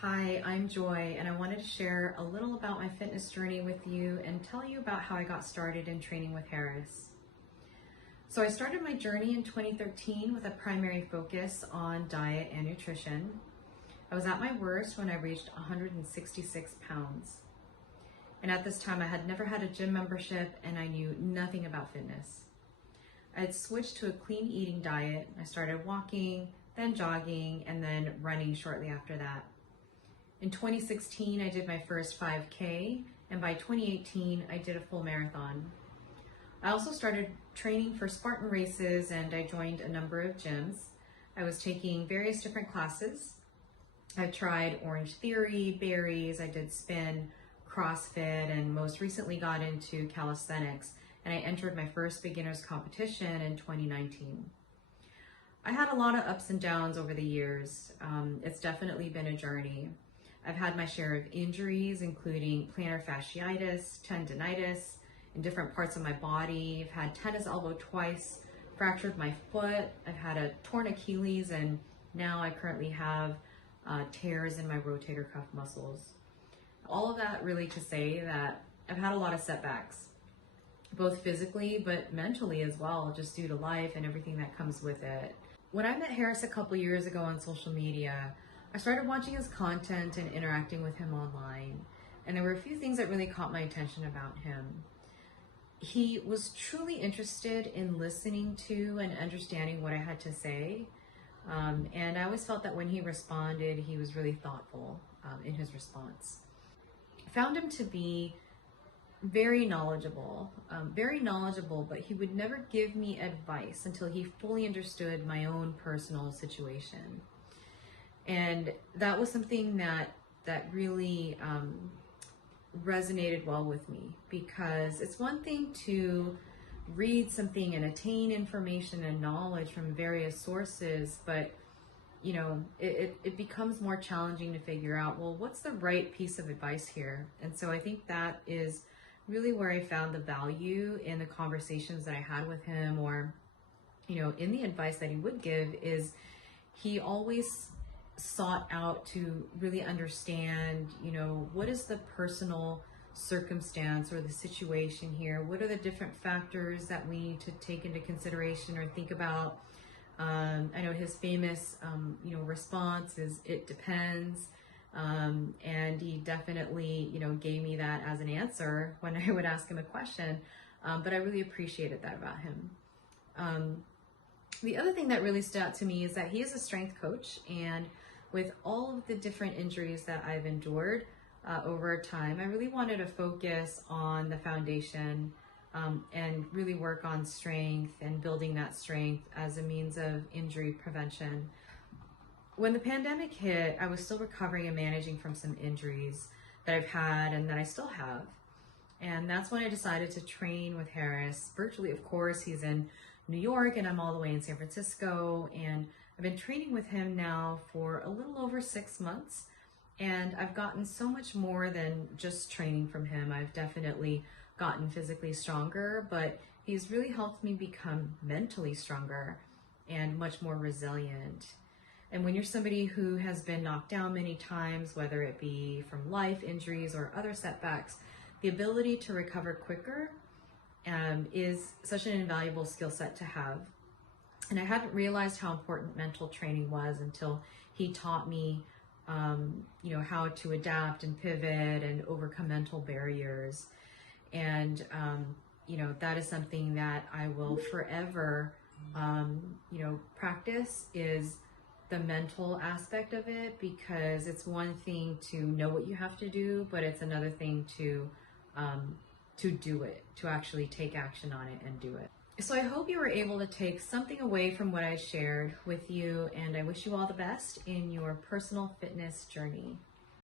Hi, I'm Joy, and I wanted to share a little about my fitness journey with you and tell you about how I got started in training with Harris. So I started my journey in 2013 with a primary focus on diet and nutrition. I was at my worst when I reached 166 pounds. And at this time, I had never had a gym membership and I knew nothing about fitness. I had switched to a clean eating diet. I started walking, then jogging, and then running shortly after that. In 2016, I did my first 5K, and by 2018, I did a full marathon. I also started training for Spartan races, and I joined a number of gyms. I was taking various different classes. I tried Orange Theory, Berries, I did spin, CrossFit, and most recently got into calisthenics, and I entered my first beginner's competition in 2019. I had a lot of ups and downs over the years. It's definitely been a journey. I've had my share of injuries, including plantar fasciitis, tendinitis in different parts of my body. I've had tennis elbow twice, fractured my foot. I've had a torn Achilles, and now I currently have tears in my rotator cuff muscles. All of that really to say that I've had a lot of setbacks, both physically but mentally as well, just due to life and everything that comes with it. When I met Harris a couple years ago on social media, I started watching his content and interacting with him online, and there were a few things that really caught my attention about him. He was truly interested in listening to and understanding what I had to say, and I always felt that when he responded, he was really thoughtful in his response. I found him to be very knowledgeable, but he would never give me advice until he fully understood my own personal situation. And that was something that really resonated well with me, because it's one thing to read something and attain information and knowledge from various sources, but you know, it becomes more challenging to figure out, well, what's the right piece of advice here? And so I think that is really where I found the value in the conversations that I had with him, or, you know, in the advice that he would give, is he always sought out to really understand, you know, what is the personal circumstance or the situation here? What are the different factors that we need to take into consideration or think about? I know his famous, response is, "It depends." And he definitely, gave me that as an answer when I would ask him a question. But I really appreciated that about him. The other thing that really stood out to me is that he is a strength coach, and with all of the different injuries that I've endured over time, I really wanted to focus on the foundation and really work on strength and building that strength as a means of injury prevention. When the pandemic hit, I was still recovering and managing from some injuries that I've had and that I still have. And that's when I decided to train with Harris virtually. Of course, he's in New York and I'm all the way in San Francisco, and I've been training with him now for a little over 6 months, and I've gotten so much more than just training from him. I've definitely gotten physically stronger, but he's really helped me become mentally stronger and much more resilient. And when you're somebody who has been knocked down many times, whether it be from life injuries or other setbacks, the ability to recover quicker is such an invaluable skill set to have. And I hadn't realized how important mental training was until he taught me, how to adapt and pivot and overcome mental barriers. And, that is something that I will forever, practice, is the mental aspect of it, because it's one thing to know what you have to do, but it's another thing to do it, to actually take action on it and do it. So I hope you were able to take something away from what I shared with you, and I wish you all the best in your personal fitness journey.